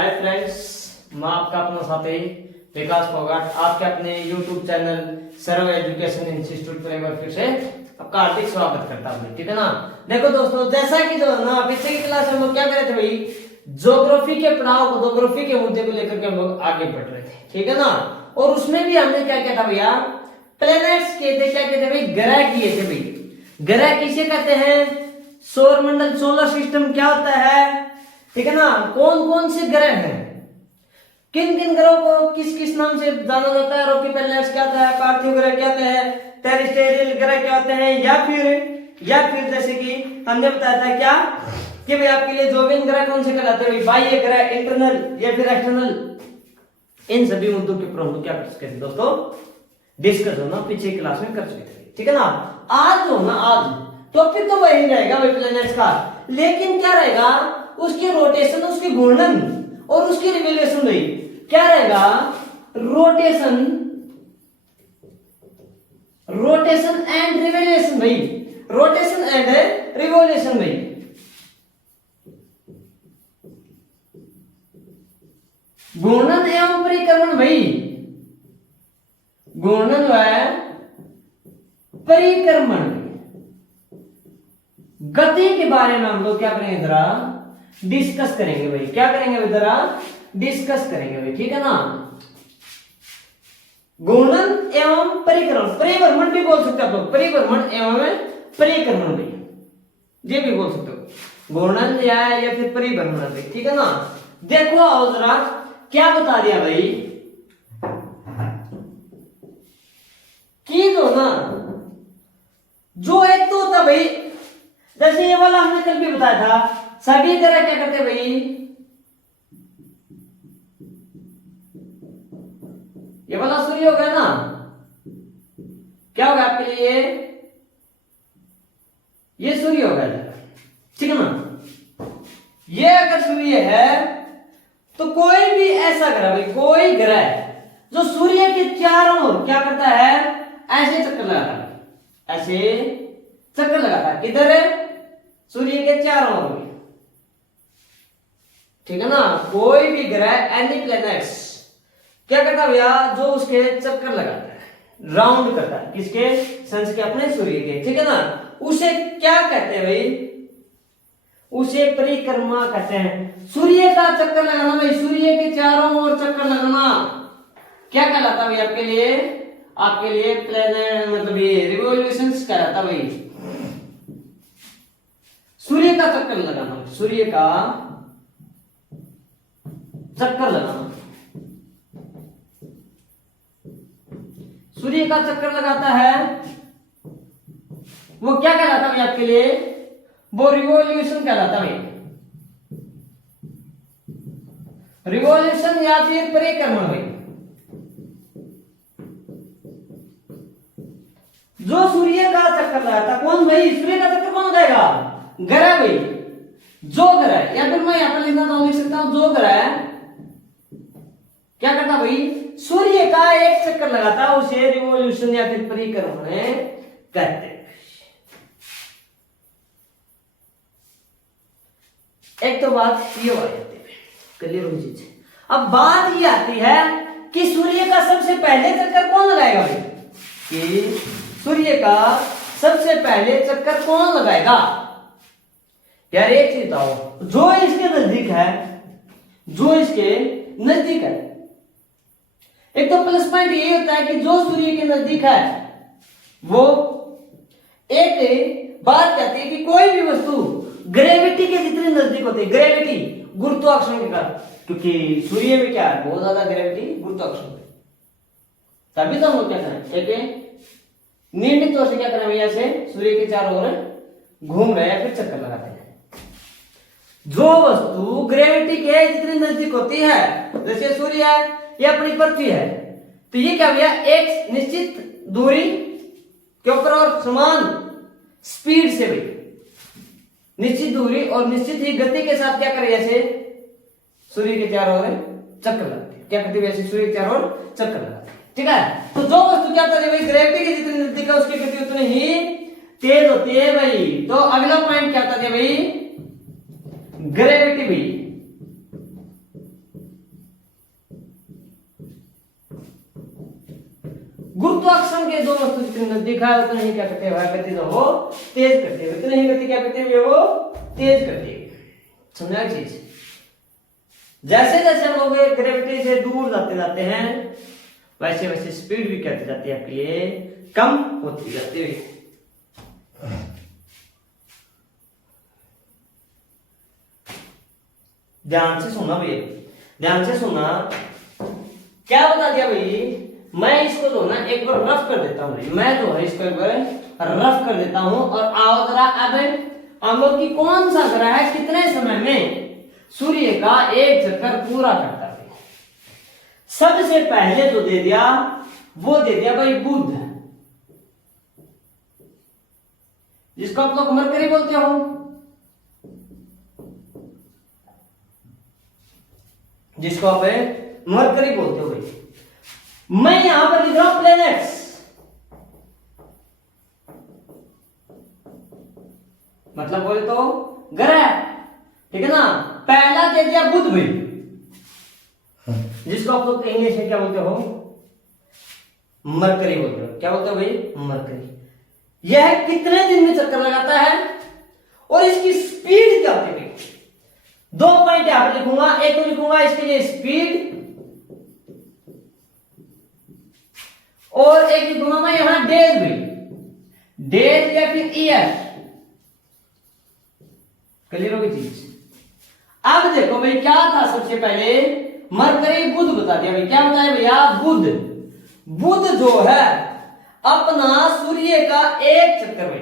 Hi friends, मैं आपका अपना साथी विकास फोगाट आपके अपने YouTube चैनल सर्व एजुकेशन इंस्टीट्यूट पर एक बार फिर से आपका हार्दिक स्वागत करता हूँ। ठीक है ना। देखो दोस्तों, जैसा कि जो ना पीछे की क्लास में हम लोग क्या कर रहे थे भाई, ज्योग्राफी के पड़ाव को, ज्योग्राफी के मुद्दे को लेकर के हम लोग आगे बढ़ रहे थे। ठीक है ना। और उसमें भी हमने क्या किया था भैया, प्लैनेट्स किए थे। क्या कहते हैं भाई, ग्रह किए थे भाई। ग्रह किसे कहते हैं? सौर मंडल, सोलर सिस्टम क्या होता है। ठीक है ना। कौन कौन से ग्रह हैं, किन किन ग्रहों को किस किस नाम से जाना जाता है। रॉकी प्लैनेट्स क्या होता है, पार्थिव ग्रह क्या होते हैं, टेरेस्ट्रियल ग्रह क्या होते हैं, या फिर जैसे कि हमने बताया था क्या कि भाई आपके लिए जोवियन ग्रह कौन से कहलाते हैं, बाह्य ग्रह, इंटरनल या फिर एक्सटर्नल। इन सभी मुद्दों के ऊपर हम लोग क्या कर सकते हैं दोस्तों, डिस्कस होना पीछे क्लास में कर चुके थे। ठीक है ना। आज जो ना, आज टॉपिक तो वही रहेगा भाई प्लैनेट्स का, लेकिन क्या रहेगा उसकी रोटेशन, उसकी घूर्णन और उसकी रिवोल्यूशन भाई क्या रहेगा, रोटेशन एंड रिवोल्यूशन भाई, रोटेशन एंड रिवोल्यूशन भाई। घूर्णन एवं परिक्रमण भाई, घूर्णन व परिक्रमण, गति के बारे में हम लोग क्या करेंगे जरा, डिस्कस करेंगे भाई। क्या करेंगे जरा, डिस्कस करेंगे भाई। ठीक है ना। घूर्णन एवं परिक्रमण, परिभ्रमण भी बोल सकते हो आप लोग, परिभ्रमण एवं परिक्रमण भाई, ये भी बोल सकते हो, घूर्णन या फिर परिभ्रमण भाई। ठीक है ना। देखो आओ जरा, क्या बता दिया भाई कि जो ना, जो एक तो होता भाई, जैसे ये वाला हमने कल भी बताया था, सभी ग्रह क्या करते भाई, ये वाला सूर्य हो गया ना, क्या होगा आपके लिए, ये सूर्य हो गया। ठीक है ना। ये अगर सूर्य है तो कोई भी ऐसा ग्रह भाई, कोई ग्रह जो सूर्य के चारों ओर क्या करता है, ऐसे चक्कर लगाता है, ऐसे चक्कर लगाता है, किधर है, सूर्य के चारों ओर। ठीक है ना। कोई भी ग्रह, एनी प्लैनेट्स क्या करता है भैया, जो उसके चक्कर लगाता है, राउंड करता है, किसके, सन के, अपने सूर्य के। ठीक है ना। उसे क्या कहते हैं भाई, उसे परिक्रमा कहते हैं। सूर्य का चक्कर लगाना भाई, सूर्य के चारों ओर चक्कर लगाना क्या कहलाता है भाई आपके लिए प्लैनेट, मतलब ये रिवोल्यूशंस कहलाता भाई। सूर्य का चक्कर लगाना, सूर्य का चक्कर लगाना, सूर्य का चक्कर लगाता है, वो क्या कहलाता है आपके लिए, वो रिवोल्यूशन कहलाता है। रिवोल्यूशन या फिर परिक्रमण भाई। जो सूर्य का चक्कर लगाता, कौन भाई, सूर्य का चक्कर कौन लगाएगा, ग्रह भाई। जो ग्रह, या फिर मैं यहां पर लिखना तो लिख सकता हूं, जो ग्रह क्या करता भाई, सूर्य का एक चक्कर लगाता, उसे रिवोल्यूशन या फिर परिक्रमण कहते हैं। एक तो बात ये हो जाती है क्लियर हो चीज। अब बात ये आती है कि सूर्य का सबसे पहले चक्कर कौन लगाएगा भाई, कि सूर्य का सबसे पहले चक्कर कौन लगाएगा। यार एक चीज बताओ, जो इसके नजदीक है, जो इसके नजदीक है, एक तो प्लस पॉइंट ये होता है कि जो सूर्य के नजदीक है, वो एक बात कहती है कि कोई भी वस्तु ग्रेविटी के जितने नजदीक होते हैं, ग्रेविटी गुरुत्वाकर्षण के कारण, क्योंकि सूर्य में क्या है, बहुत ज्यादा ग्रेविटी गुरुत्वाकर्षण, तभी तो हम लोग क्या करें, एक नियमित तौर से क्या करें भैया, से सूर्य के चारों ओर घूम रहे हैं, फिर चक्कर लगाते हैं। जो वस्तु ग्रेविटी के जितनी नजदीक होती है, जैसे सूर्य है या अपनी पृथ्वी है, तो ये क्या भैया, एक निश्चित दूरी के ऊपर और समान स्पीड से भाई, निश्चित दूरी और निश्चित ही गति के साथ क्या करे, ऐसे सूर्य के चारों ओर चक्कर लगाते, क्या करते हैं, ऐसे सूर्य के चारों ओर चक्कर लगाते। ठीक है। तो जो वस्तु क्या होता है भाई, ग्रेविटी के जितनी नजदीक है, उसकी गति उतनी ही तेज होती है भाई। तो अगला पॉइंट क्या होता है भाई, ग्रेविटी भी, गुरुत्वाकर्षण के दो वस्तु जितने नजदीक है उतना ही क्या करते हैं गति जो वो तेज करते हैं, उतनी ही गति क्या करते हैं वो तेज करते हैं। समझा चीज? जैसे जैसे हम लोग ग्रेविटी से दूर जाते जाते हैं वैसे वैसे स्पीड भी क्या जाती है आपके लिए कम होती जाती है। ध्यान से सुनना भैया, ध्यान से सुनना। क्या बता दिया भाई, मैं इसको जो ना एक बार रफ कर देता हूँ भाई, मैं जो है इसको एक बार रफ कर देता हूँ। और आओ जरा अब हम लोग की कौन सा ग्रह है कितने समय में सूर्य का एक चक्कर पूरा करता है। सबसे पहले जो दे दिया वो दे दिया भाई बुध, जिसको आप लोग मरकरी बोलते हो। जिसको आप मरकरी बोलते हो भाई। मैं यहां पर लिख रहा हूं प्लैनेट्स, मतलब बोले तो ग्रह, ठीक है ना। पहला दे दिया बुध भाई, जिसको आप लोग इंग्लिश में क्या बोलते हो मरकरी बोलते हो। क्या बोलते हो भाई मरकरी। यह कितने दिन में चक्कर लगाता है और इसकी स्पीड क्या होती है। दो पॉइंट यहां पर लिखूंगा, एक तो लिखूंगा इसके लिए स्पीड और एक लिखूंगा मैं यहां डेज भी, डेज या फिर ईयर। क्लियर होगी चीज। अब देखो भाई क्या था, सबसे पहले मरकरी बुध बता दिया भाई। क्या बताया भैया बुध। बुध जो है अपना सूर्य का एक चक्कर भाई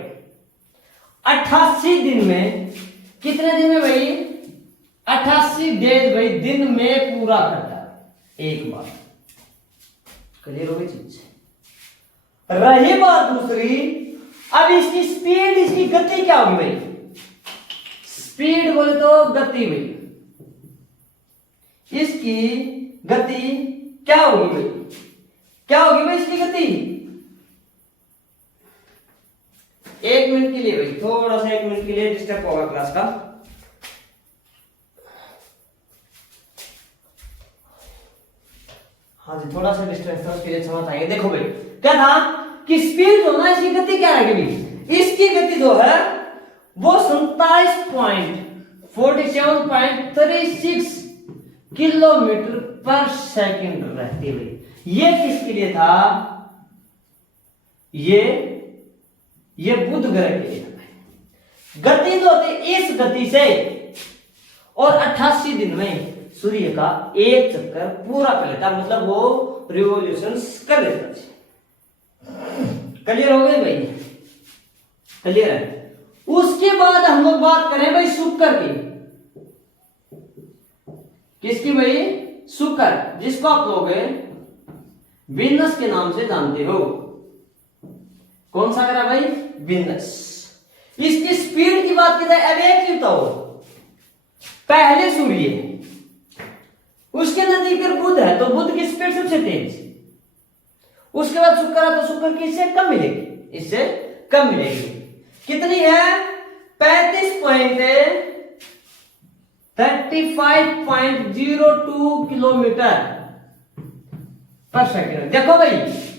88 दिन में, कितने दिन में भाई 88 डेज भाई दिन में पूरा करता है एक बार। क्लियर होगी चीज। रही बात दूसरी, अब इसकी स्पीड, इसकी गति क्या होगी भाई। स्पीड बोले तो गति भाई, इसकी गति क्या होगी भाई, क्या होगी भाई इसकी गति। एक मिनट के लिए भाई, थोड़ा सा एक मिनट के लिए डिस्टर्ब होगा क्लास का। हाँ जी, थोड़ा सा डिस्टर्ब था, उसके लिए क्षमा चाहिए। देखो भाई क्या था कि स्पीड जो ना, इसकी गति क्या रहेगी भाई। इसकी गति जो है वो 47.36 किलोमीटर पर सेकंड रहती है भाई। ये किसके लिए था, ये बुध ग्रह के लिए था। गति जो होती इस गति से, और 88 दिन में सूर्य का एक चक्कर पूरा कर लेता, मतलब वो रिवॉल्यूशन कर लेता। क्लियर हो गई भाई, क्लियर है। उसके बाद हम लोग बात करें भाई शुक्र की। किसकी भाई, शुक्र, जिसको आप लोग वीनस के नाम से जानते हो। कौन सा ग्रह भाई, वीनस। इसकी स्पीड की बात की जाए, अब एक ही बताओ, पहले सूर्य, उसके नजदीक फिर बुध है तो बुध की स्पीड सबसे तेज, उसके बाद शुक्र है तो शुक्र की इससे कम मिलेगी, इससे कम मिलेगी। कितनी है, 35.02 किलोमीटर पर सेकंड। देखो भाई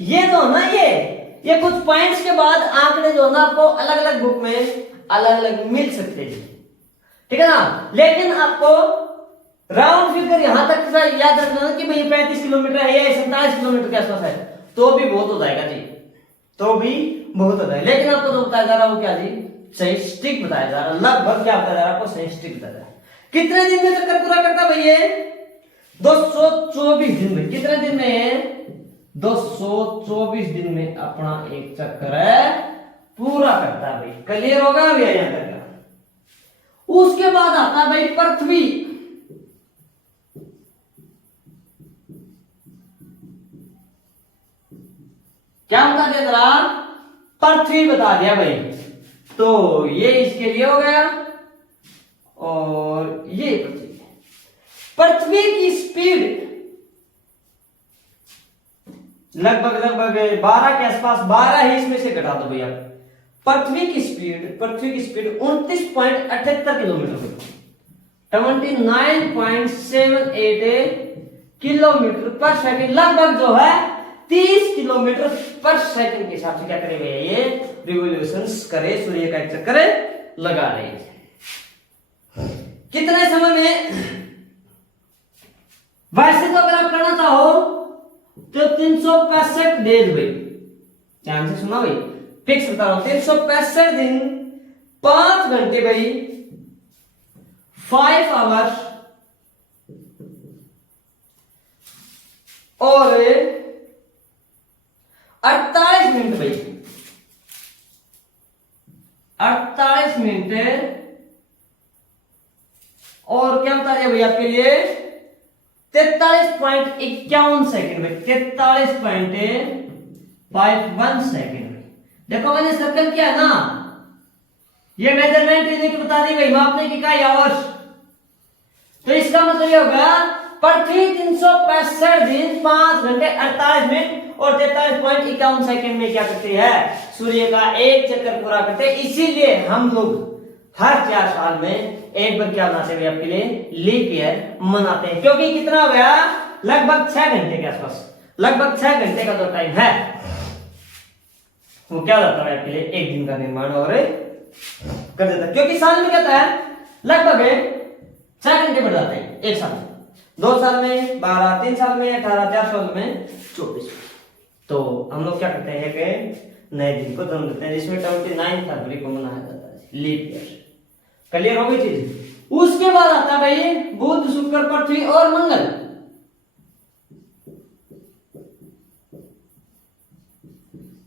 ये जो ना, ये कुछ पॉइंट्स के बाद आंकड़े जो ना आपको अलग अलग बुक में अलग अलग मिल सकते हैं, ठीक है ना। लेकिन आपको राउंड फिगर यहां तक याद रखना कि भाई 35 किलोमीटर है या 47 किलोमीटर के आसपास है, तो भी बहुत हो जाएगा जी, तो भी बहुत हो जाएगा। लेकिन आपको जो बताया जा रहा वो क्या जी, सही स्टिक बताया जा रहा, लगभग क्या बताया जा रहा आपको, सही स्टिक बताया जा रहा। कितने दिन में चक्कर पूरा करता भाई ये, 224 दिन में। कितने दिन में, 224 दिन में अपना एक चक्कर है पूरा करता है भाई। क्लियर होगा भैया यहां तक। उसके बाद आता है भाई पृथ्वी। क्या बता दिया जरा, पृथ्वी बता दिया भाई। तो ये इसके लिए हो गया, और ये पृथ्वी की स्पीड लगभग 12 के आसपास, 12 ही इसमें से घटा दो भैया। पृथ्वी की स्पीड 29.78 किलोमीटर, 29.78 किलोमीटर पर सेकंड, लगभग जो है 30 किलोमीटर पर सेकंड के हिसाब से क्या करे भैया, ये रिवोल्यूशंस करे, सूर्य का एक चक्कर लगा रहे हैं। कितने समय में? वैसे तो अगर आप करना चाहो तो 365 डेज भाई, ध्यान से सुना भाई, फिक्स बता रहा हूं, 365 दिन 5 घंटे भाई, 5 आवर्स और 48 मिनट भाई, 48 मिनट और क्या बता दिया भाई आपके लिए, 43.51 सेकेंड में, 43.51 सेकेंड में। देखो मैंने सर्कल किया है ना, ये मेजरमेंट इन्हें की बता दी भाई, मापने की इकाई आवर्स। तो इसका मतलब ये होगा पृथ्वी 365 दिन 5 घंटे 48 मिनट और 43.51 सेकेंड में क्या करती है, सूर्य का एक चक्कर पूरा करते हैं। इसीलिए हम लोग हर 4 साल में एक बार क्या मनाते हैं आपके लिए, लीप ईयर मनाते हैं, क्योंकि कितना हो गया, लगभग 6 घंटे के आसपास, लगभग 6 घंटे का जो टाइम है वो क्या होता है आपके लिए, एक दिन का निर्माण और कर देता है। क्योंकि साल में कहता है लगभग 6 घंटे बढ़ जाते हैं एक साल में, 2 साल में 12, 3 साल में 18, 4 साल में 24। तो हम लोग क्या करते हैं कि नए दिन को जन्म देते हैं, जिसमें 29 फरवरी को मनाया जाता है लीप ईयर। क्लियर हो गई चीज? उसके बाद आता है भाई बुध, शुक्र, पृथ्वी और मंगल।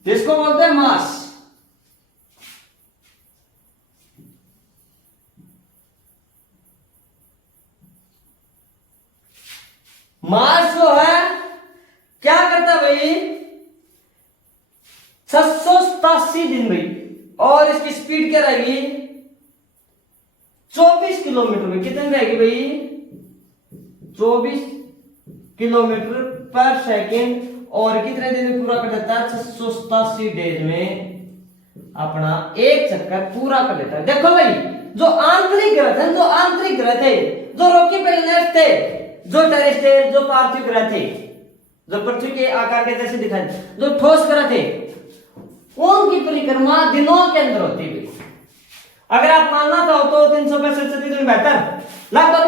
जिसको बोलते हैं मास। मार्स जो है क्या करता भाई, 687 दिन भाई, और इसकी स्पीड क्या रहेगी, 24 किलोमीटर में। कितनी रहेगी भाई, 24 किलोमीटर पर सेकेंड, और कितने दिन में पूरा कर देता है, 687 डेज में अपना एक चक्कर पूरा कर देता है। देखो भाई, जो आंतरिक ग्रह थे, जो आंतरिक ग्रह थे, जो रॉकी प्लैनेट थे, जो टेरेस्ट्रियल, जो पार्थिव ग्रह थे, जो पृथ्वी के आकार के जैसे दिखाई, जो ठोस ग्रह थे, उनकी परिक्रमा दिनों के अंदर होती है। अगर आप मानना चाहो तो 365 दिन बेहतर, लगभग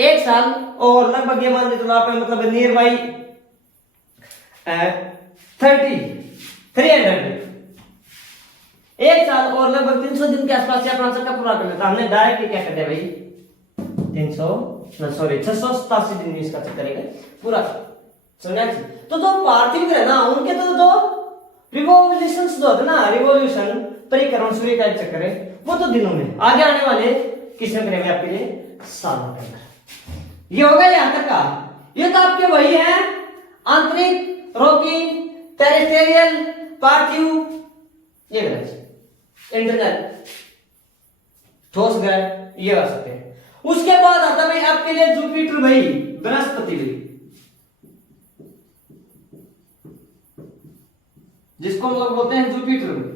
1 साल, और लगभग ये मान लीजिए आप मतलब नियर बाई 300 1 साल और लगभग 300 दिन के आसपास से अपना चक्कर पूरा कर लेता। हमने डायरेक्ट क्या कर दिया भाई, 687 दिन में इसका चक्कर पूरा समझा। तो जो पार्थिव ग्रह ना, उनके तो रिवोल्यूशन जो होते ना, रिवोल्यूशन परिक्रमण सूर्य का एक चक्कर है, वो तो दिनों में, आगे आने वाले किसमें करेंगे आपके लिए, सालों के अंदर। ये होगा यहां तक का, ये तो आपके वही है आंतरिक, रॉकी, टेरेस्ट्रियल, पार्थिव, ये ग्रह, इंटरनल ठोस ग्रह, ये आ सकते हैं। उसके बाद आता भाई आपके लिए जुपिटर भाई, बृहस्पति भाई, जिसको हम लोग बोलते हैं जुपिटर भाई।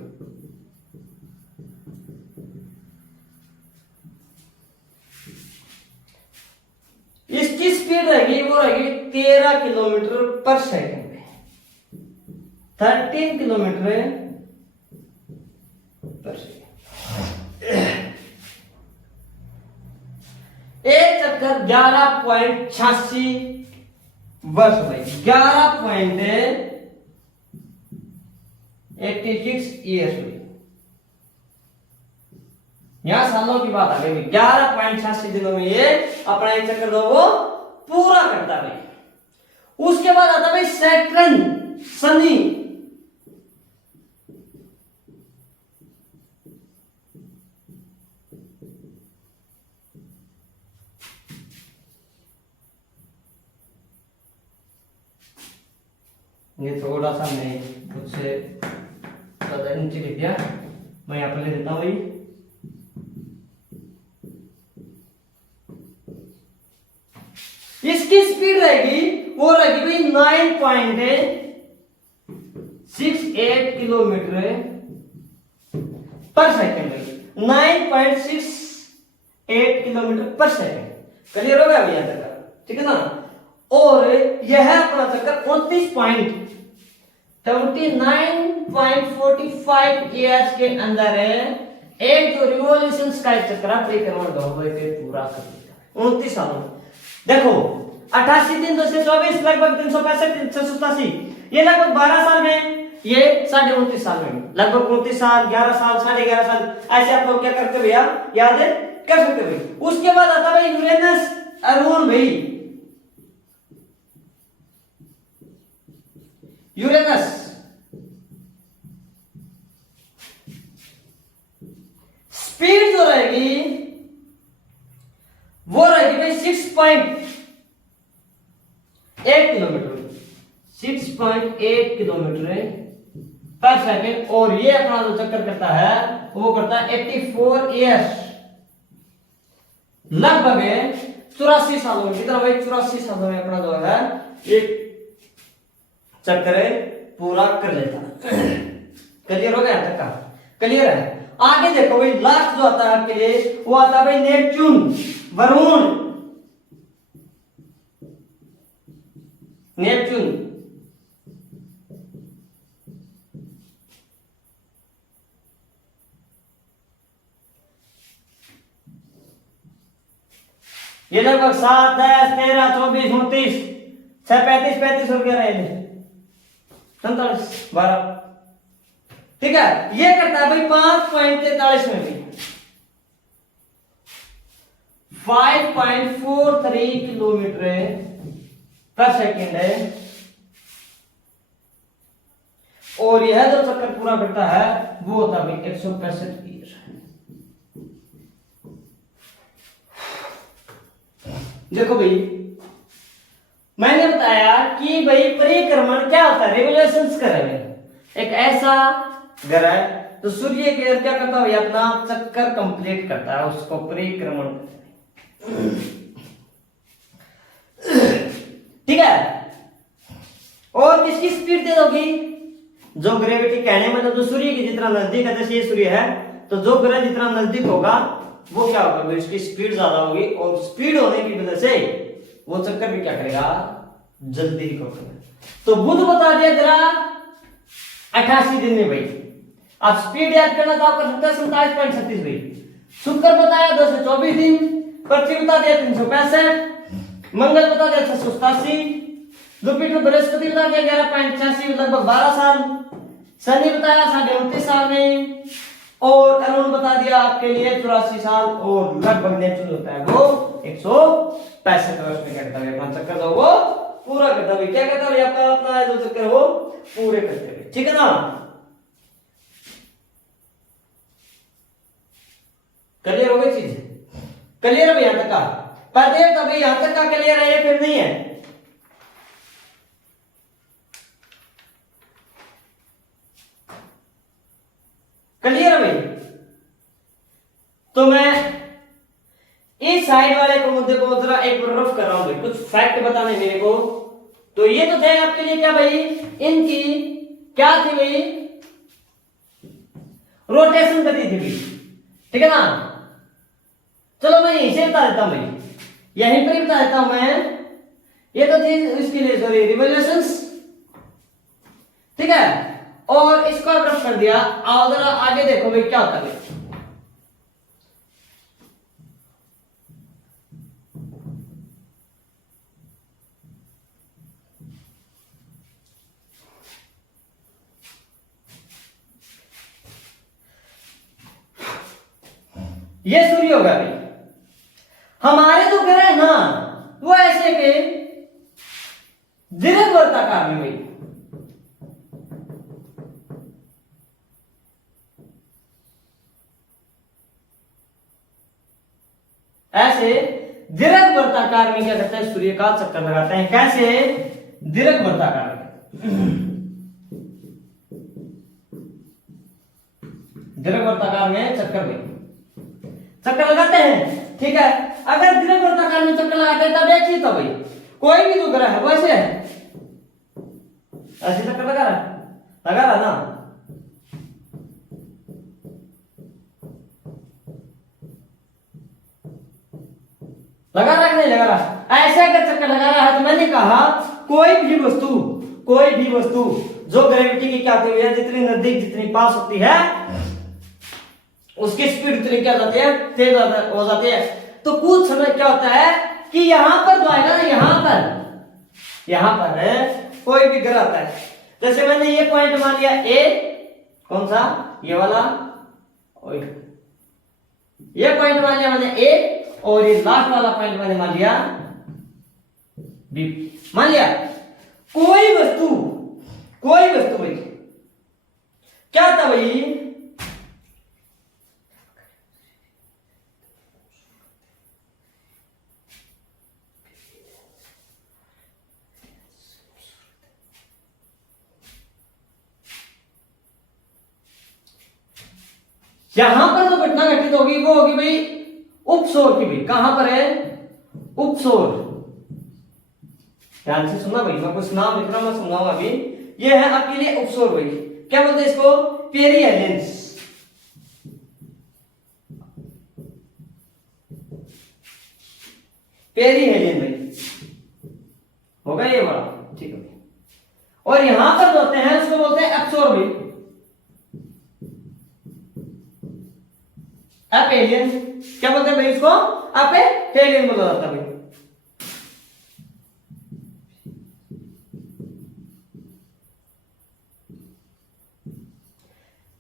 इसकी स्पीड रहेगी, वो रहेगी 13 किलोमीटर पर सेकंड में, 13 किलोमीटर पर सेकंड। एक चक्कर 11.86 वर्ष भाई, 11.86 ईयर्स हुई। यहां सालों की बात आ गई, 11.86 दिनों में ये अपना एक चक्कर दो वो पूरा करता भाई। उसके बाद आता भाई सैटर्न, शनि, ये थोड़ा सा मैं खुद से नीचे लिख दिया, मैं यहां पर ले देता हूं भाई। इसकी स्पीड रहेगी, वो रहेगी भाई 9.68 किलोमीटर पर सेकेंड भाई, 9.68 किलोमीटर पर सेकेंड। क्लियर हो गया भैया तक, ठीक है ना। और यह अपना चक्कर 29.45 ईयर्स के अंदर एक जो रिवॉल्यूशन का एक चक्र परिक्रमण पूरा कर लिया 29 सालों में। देखो 88 दिन 224 लगभग 365 687 ये लगभग 12 साल में, ये 29.5 साल में, लगभग 29 साल 11 साल 11.5 साल ऐसे आप लोग क्या करते भैया याद है कर सकते भाई। उसके बाद आता भाई यूरेनस अरुण भाई, यूरेनस स्पीड जो रहेगी वो रहेगी भाई 6.8 किलोमीटर 6.8 किलोमीटर पर सेकंड, और ये अपना जो चक्कर करता है वो करता है 84 ईयर्स, लगभग 84 सालों में। कितना भाई 84 सालों में अपना जो है एक चक्कर पूरा कर लेता है। क्लियर हो गया तक का? क्लियर है। आगे देखो भाई लास्ट जो आता है आपके लिए वो आता है भाई नेपच्यून वरुण, नेपच्यून ये लगभग 7 10 13 24 29 6 35 35 रुपया रहेंगे 47 12, ठीक है। ये करता है भाई 5.43 में भी 5.43 किलोमीटर पर सेकेंड है, और यह जो चक्कर पूरा करता है वो होता है 165 ईयर। देखो भाई मैंने बताया कि भाई परिक्रमण क्या होता है, रिवोल्यूशंस करेंगे। एक ऐसा ग्रह तो सूर्य के क्या करता है अपना चक्कर कंप्लीट करता है, उसको परिक्रमण, ठीक है। और किसकी स्पीड दे दोगी, जो ग्रेविटी कहने मतलब जो सूर्य के जितना नजदीक है, जैसे ये सूर्य है तो जो ग्रह जितना नजदीक होगा वो क्या होगा, इसकी स्पीड ज्यादा होगी, और स्पीड होने की वजह से वो चक्कर भी क्या करेगा जल्दी ही करेगा। तो बुध बता दिया ग्रह 88 दिन में भाई, आप स्पीड याद करना तो आप कर सकते हैं 27.36 भाई। शुक्र बताया 224 दिन, पृथ्वी बता दिया 365, मंगल बता दिया 687, जुपिटर बृहस्पति बता दिया 11.85 लगभग 12 साल, शनि बताया 29.5 साल में, और अरुण बता दिया आपके लिए 84 साल, और लगभग नेपच्यून होता है वो 165 वर्ष में करता है अपना चक्कर, तो वो पूरा करता है। क्या करता है आपका अपना जो चक्कर वो पूरे करते हैं, ठीक है ना। क्लियर हो गई चीज, क्लियर है भाई यहां तक का, पर देख तो भाई यहां तक का क्लियर है या फिर नहीं है। क्लियर है भाई। तो मैं इस साइड वाले को मुद्दे को जरा एक रफ कर रहा हूं भाई, कुछ फैक्ट बताने मेरे को। तो ये तो थे आपके लिए क्या भाई, इनकी क्या थी भाई, रोटेशन गति थी भाई, ठीक है ना। चलो मैं यहीं से बता देता हूं भाई, यहीं पर ही बता देता हूं मैं। ये तो थी इसके लिए सॉरी रिवोल्यूशंस, ठीक है, और इसको अब रफ कर दिया। आओ जरा आगे देखो भाई क्या होता है। ये सूर्य होगा भाई, हमारे जो ग्रह है ना वो ऐसे के दीर्घवृत्ताकार में भाई, ऐसे दीर्घवृत्ताकार में क्या करते हैं, सूर्य का चक्कर लगाते हैं। कैसे, दीर्घवृत्ताकार में, दीर्घवृत्ताकार में चक्कर में चक्कर लगाते हैं, ठीक है। अगर दीर्घवृत्ताकार में चक्कर लगाते हैं तब एक चीज तो भाई, कोई भी जो ग्रह है वो ऐसे ऐसे चक्कर लगा रहा ना, लगा रहा कि नहीं लगा रहा। ऐसे अगर चक्कर लगा रहा है तो मैंने कहा कोई भी वस्तु जो ग्रेविटी की क्या होती है भैया, जितनी नजदीक जितनी पास होती है उसकी स्पीड उतनी क्या जाती है, तेज हो जाती है। तो कुछ समय क्या होता है कि यहां पर जो आएगा ना, यहां पर है कोई भी ग्रह आता है। जैसे मैंने ये पॉइंट मान लिया ए, कौन सा, ये वाला, ये पॉइंट मान लिया मैंने ए, और ये लास्ट वाला पॉइंट मैंने मान लिया बी। मान लिया कोई वस्तु भाई क्या था भाई, यहां पर जो घटना घटित होगी वो होगी भाई उपसौर की भाई। कहां पर है, उपसौर। ध्यान से सुनना भाई, मैं कुछ नाम लिख रहा हूं, मैं समझाऊंगा अभी। ये है आपके लिए उपसौर भाई। क्या बोलते हैं इसको, पेरीहेलियंस। पेरीहेलियन भाई होगा ये बड़ा, ठीक है। और यहां पर जो होते हैं उसको बोलते हैं एब्सोर भाई, एपेलियन। क्या बोलते हैं भाई इसको, एपेलियन बोला जाता है भाई।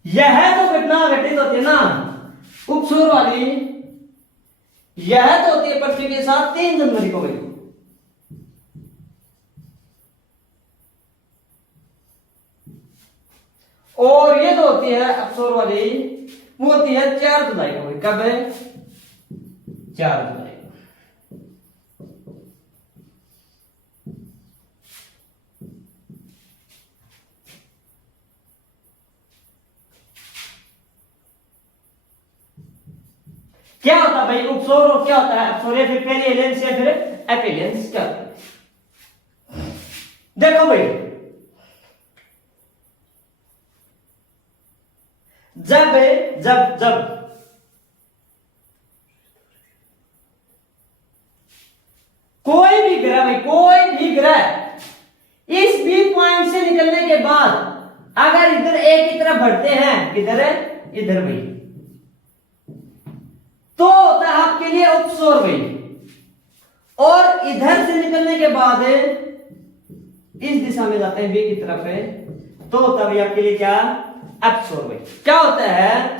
यह तो घटना घटित होती है ना उपसौर वाली, यह तो होती है पृथ्वी के साथ 3 जनवरी को भाई। और ये जो होती है अपसौर वाली वो होती है 4 जुलाई को भाई। कब है, 4 जुलाई को। क्या होता है भाई उपसौर, और क्या होता है अपसौर, या फिर पेरीहेलियंस या फिर एपेलियंस, क्या होता है। देखो भाई, जब कोई भी ग्रह भाई, कोई भी ग्रह इस बी पॉइंट से निकलने के बाद अगर इधर ए की तरफ बढ़ते हैं, किधर है, इधर भाई, तो होता है आपके लिए उपसौर भाई। और इधर से निकलने के बाद इस दिशा में जाते हैं बी की तरफ है, तो होता है भाई आपके लिए क्या, अपसौर भाई। क्या होता है,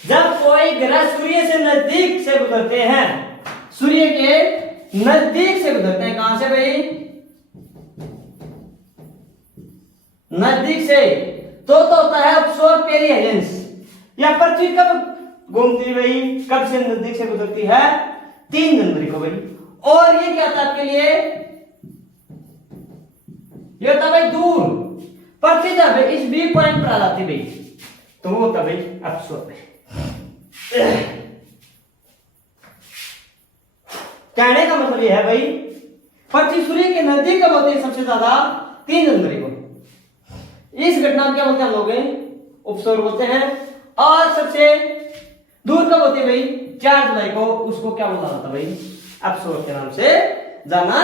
जब कोई ग्रह सूर्य से नजदीक से गुजरते हैं, सूर्य के नजदीक से गुजरते हैं, कहां से भाई, नजदीक से, तो होता है अपसौर पेरीहेलियंस। या पृथ्वी कब घूमती भाई, कब से नजदीक से गुजरती है, 3 जनवरी को भाई। और ये क्या था आपके लिए, ये होता भाई दूर, पृथ्वी जब इस बी पॉइंट पर आ जाती भाई, तो वो होता भाई अपसौर भाई। कहने का मतलब यह है भाई, पृथ्वी सूर्य के नजदीक कब होते हैं सबसे ज्यादा, 3 जनवरी को। इस घटना को क्या बोलते हैं हम लोग, उपसौर बोलते हैं। और सबसे दूर कब होती है भाई, 4 जुलाई को, उसको क्या बोला जाता भाई, अपसौर के नाम से जाना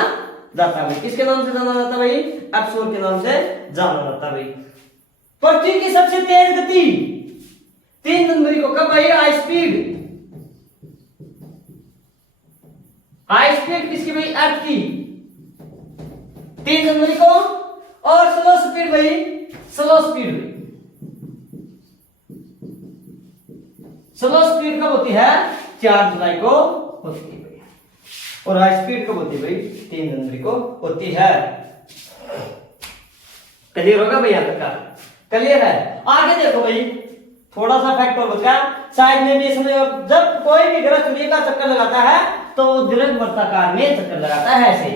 जाता है भाई। किसके नाम से जाना जाता भाई, अपसौर के नाम से जाना जाता भाई। पृथ्वी की सबसे तेज गति 3 जनवरी को कब भाई, हाई स्पीड, हाई स्पीड किसकी भाई, अर्थ की, 3 जनवरी को। और स्लो स्पीड भाई, स्लो स्पीड भाई, स्लो स्पीड कब होती है, 4 जुलाई को होती है भाई। और हाई स्पीड कब होती है भाई, 3 जनवरी को होती है। क्लियर होगा भाई, यहां तक का क्लियर है। आगे देखो भाई, थोड़ा सा फैक्ट और बचा साइड में भी, समझो जब कोई भी ग्रह सूर्य का चक्कर लगाता है तो दीर्घवृत्ताकार में चक्कर लगाता है ऐसे,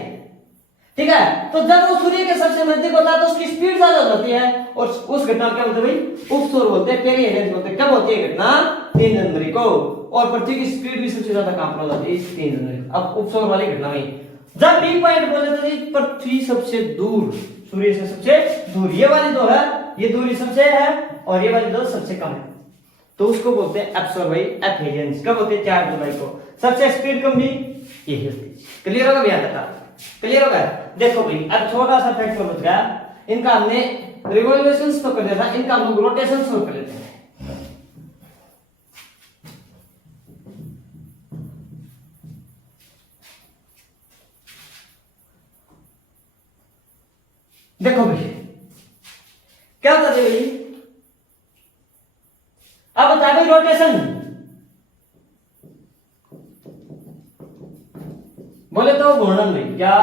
ठीक है। तो जब वो सूर्य के सबसे नजदीक होता है तो उसकी स्पीड ज्यादा होती है, और उस घटना क्या बोलते हैं भाई, उपसौर बोलते हैं, पेरीहेलियंस बोलते हैं। कब होती है घटना, 3 जनवरी को। और पृथ्वी की स्पीड भी सबसे ज्यादा कहां पर हो जाती है, इस 3 जनवरी। अब उपसौर वाली घटना में जब बी पॉइंट बोले तो पृथ्वी सबसे दूर, सूर्य से सबसे दूर, ये वाली जो है ये दूरी सबसे है, और ये वाली जो सबसे कम है, तो उसको बोलते हैं अपसौर भाई, एपेलियंस। कब होते हैं, 4 जुलाई को। सबसे स्पीड कम भी ये होती है। क्लियर होगा भैया, तक क्लियर होगा। देखो भाई, अब थोड़ा सा फैक्ट और बच गया, इनका हमने रिवॉल्यूशंस तो कर दिया था, इनका हम लोग रोटेशन शुरू कर लेते हैं। देखो भाई क्या बता दे भाई, अब बता भाई रोटेशन, बोले तो घूर्णन भाई, क्या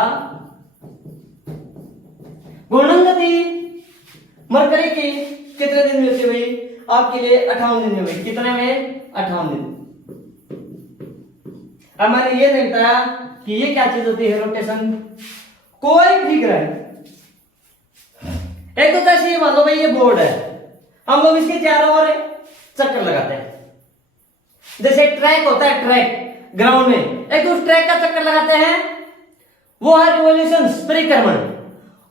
घूर्णन गति मरकरी की कितने दिन में होती है भाई, आपके लिए 58 दिन में भाई, कितने में 58 दिन। अब मैंने ये नहीं बताया कि ये क्या चीज होती है रोटेशन, कोई भी ग्रह, एक तो जैसे ये मान लो भाई ये बोर्ड है, हम लोग इसके चारों ओर चक्कर लगाते हैं, जैसे ट्रैक होता है ट्रैक ग्राउंड में, एक उस ट्रैक का चक्कर लगाते हैं, वो है रिवॉल्यूशंस परिक्रमण,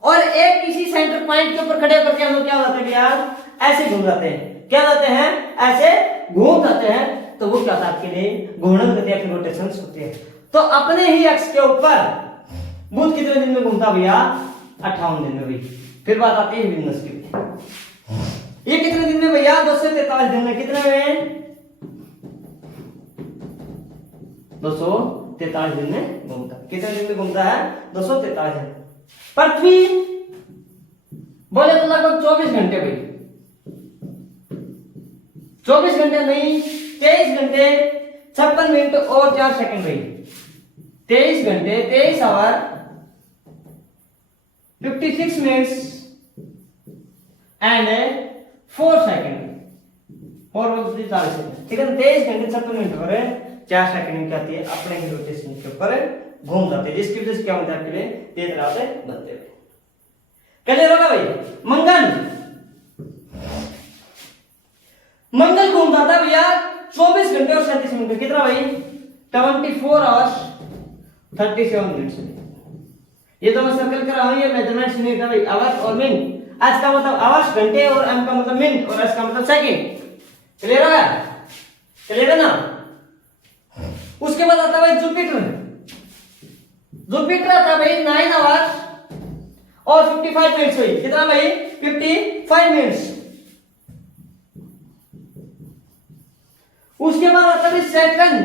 और एक किसी सेंटर पॉइंट के ऊपर खड़े होकर के हम लोग क्या होते हैं यार, ऐसे घूम जाते हैं, क्या जाते हैं ऐसे घूम जाते हैं, तो वो क्या होता है आपके लिए घूर्णन गति या फिर रोटेशंस होती है। तो अपने ही अक्ष के ऊपर बुध कितने दिन में घूमता भैया, 58 दिन में भाई। फिर बात आती है विनस की, ये कितने दिन में भैया, 243 दिन में, कितने में 243 दिन में घूमता, कितने दिन में घूमता है 243 दिन। पृथ्वी बोले तो लगभग 24 घंटे भाई, 24 घंटे नहीं 23 घंटे 56 मिनट और 4 सेकंड भाई, 23 घंटे 23 hour 56 minutes and 4 second, 40 second, ठीक है। 23 घंटे 56 मिनट और 4 सेकंड में क्या आती है, अपने ही रोटेशन के ऊपर घूम जाते हैं, जिसकी वजह से क्या होता है आपके लिए तेज तरह से बनते हैं। क्लियर होगा भाई। मंगल घूमता था भैया 24 घंटे और 37 मिनट, कितना भाई 24 आवर्स 37 मिनट्स। ये तो मैं सर्कल कर रहा हूं, ये मेजरमेंट्स नहीं था भाई, आवर्स और मिनट, आज का मतलब आवर्स घंटे और एम का मतलब मिनट और एस का मतलब सेकंड। क्लियर होगा, क्लियर है ना। उसके बाद आता भाई जुपिटर, जुपिटर आता भाई 9 आवर्स और 55 मिनट्स हुई, कितना भाई 55 मिनट्स। उसके बाद आता है सैटर्न,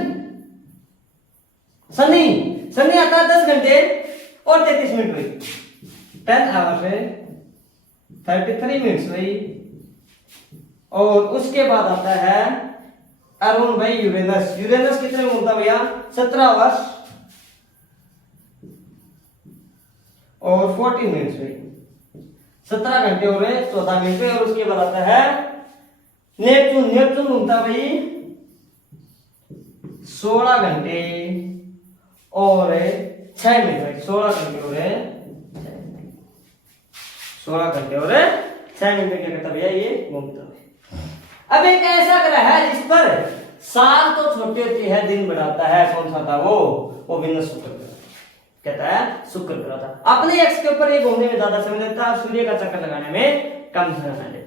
शनि, शनि आता है 10 घंटे और 33 मिनट हुई, 10 आवर्स है 33 मिनट्स हुई। और उसके बाद आता है अरुण भाई यूरेनस, यूरेनस कितने में घूमता भैया 17 आवर्स और 40 मिनट्स हुई, 17 घंटे हो रहे 14 मिनट। और उसके बाद आता है नेपच्यून, नेपच्यून घूमता भाई 16 घंटे और 6 मिनट, 16 घंटे हो रहे 16 घंटे और 6 मिनट क्या करता भैया ये घूमता है। अब एक ऐसा ग्रह है जिस पर साल तो छोटी होती है दिन बढ़ाता है, कौन सा था वो विनस शुक्र ग्रह कहता है, शुक्र ग्रह था। अपने एक्स के ऊपर ये घूमने में ज्यादा समय लगता है, सूर्य का चक्कर लगाने में कम समय लगता है।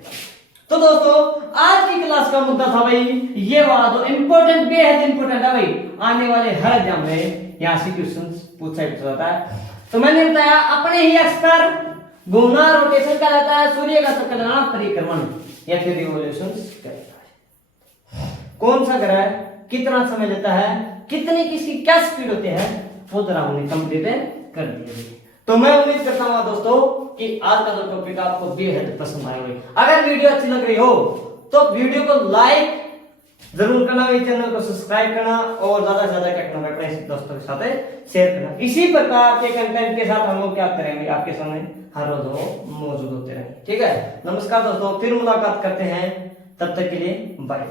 तो दोस्तों आज की क्लास का मुद्दा था भाई ये वाला, तो इंपॉर्टेंट बेहद इंपॉर्टेंट है भाई, आने वाले हर एग्जाम में यहाँ से क्वेश्चंस पूछा जाता है। तो मैंने बताया अपने ही एक्स पर घूमना रोटेशन कहलाता है, सूर्य का चक्कर लगाना परिक्रमण या फिर रिवॉल्यूशंस कहलाता है। कौन सा ग्रह कितना समय लेता है, कितनी किसकी क्या स्पीड होती है, वो जरा हमने कंप्लीट कर दिया। तो मैं उम्मीद करता हूँ दोस्तों कि आज का जो टॉपिक आपको बेहद पसंद आया होगा। अगर वीडियो अच्छी लग रही हो तो वीडियो को लाइक जरूर करना, मेरे चैनल को सब्सक्राइब करना और ज्यादा से ज्यादा क्या करना अपने दोस्तों के साथ शेयर करना। इसी प्रकार के कंटेंट के साथ हम लोग क्या करेंगे, आपके सामने हर रोज मौजूद होते रहेंगे। ठीक है, नमस्कार दोस्तों, फिर मुलाकात करते हैं, तब तक के लिए बाय।